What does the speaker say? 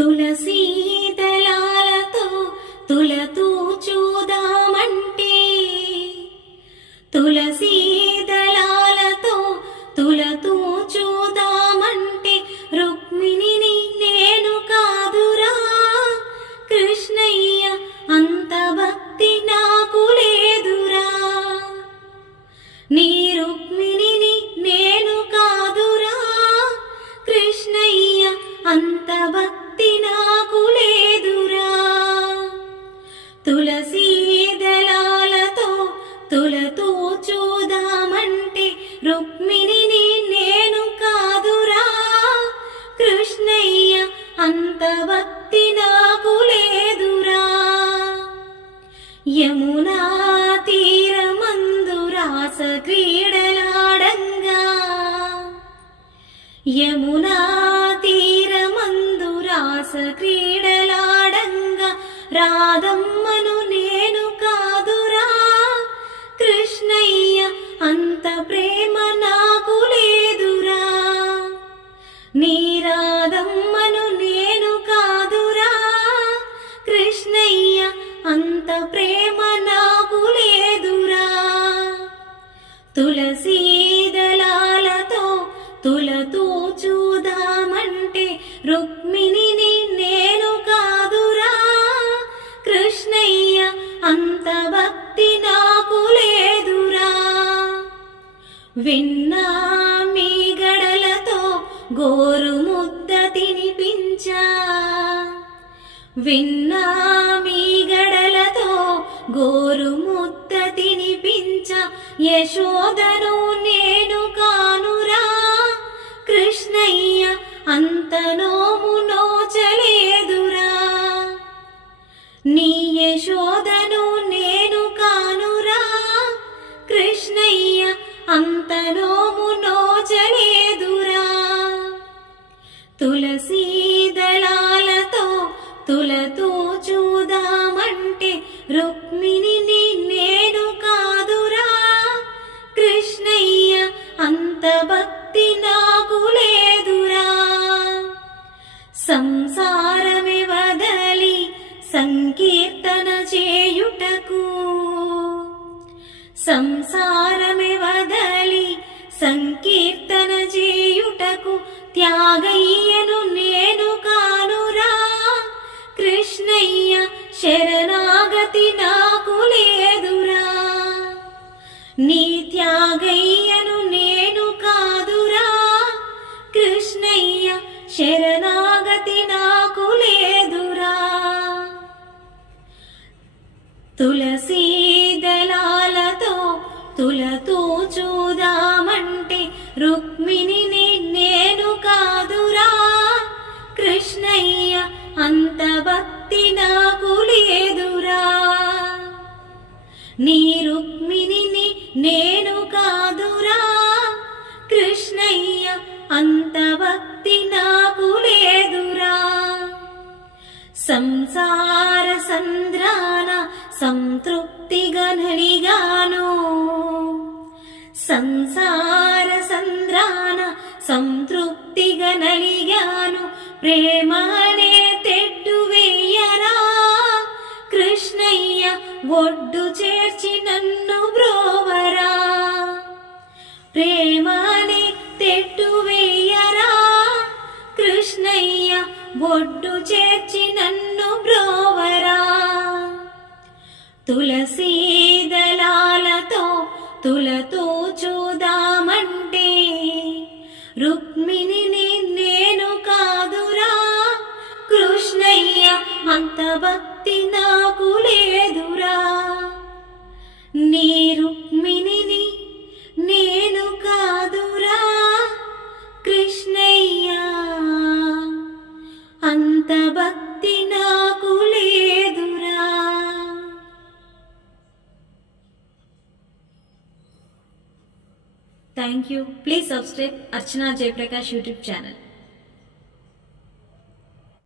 Tú la అంత భక్తి నాకు లేదురా యమునా తీరమందు రాస క్రీడలాడంగా యమునా తీరమందు రాస క్రీడలాడంగా రాధమ్మను నేను కాదురా కృష్ణయ్య అంత ప్రేమ నాకు రుక్మిణిని నేను కాదురా కృష్ణయ్య అంత భక్తి నాకు లేదురా విన్నా మీ గడలతో గోరు ముద్ద తినిపించా విన్నా మీ గడలతో గోరు ముద్ద తినిపించ యశోదను నేను కా తులసీదళాలతో తులతో చూదామంటే రుక్మిణి నేడు కాదురా కృష్ణయ్య అంత భక్తి నాకు లేదురా సంసారమే వదలి సంకీర్తన చేయుటకు సం తులసీ దళాలతో తులతూ చూదామంటే రుక్మిణి నేను కాదురా కృష్ణయ్య అంత భక్తి నాకు లేదురా నీ రుక్మిణిని నేను కాదురా కృష్ణయ్య అంత భక్తి నాకు లేదురా సంసార సంద్రా సంతృప్తిగనుడిగాను సంసార సంద్రాన సంతృప్తిగనలిగాను ప్రేమనే తెడ్డు వేయరా కృష్ణయ్య ఒడ్డు చేర్చి నన్ను బ్రో తులసీదళాలతో తులతో చూదామంటే రుక్మిణి నేను కాదురా కృష్ణయ్య అంత భక్తి Thank you. Please subscribe Archana Jayaprakash YouTube channel.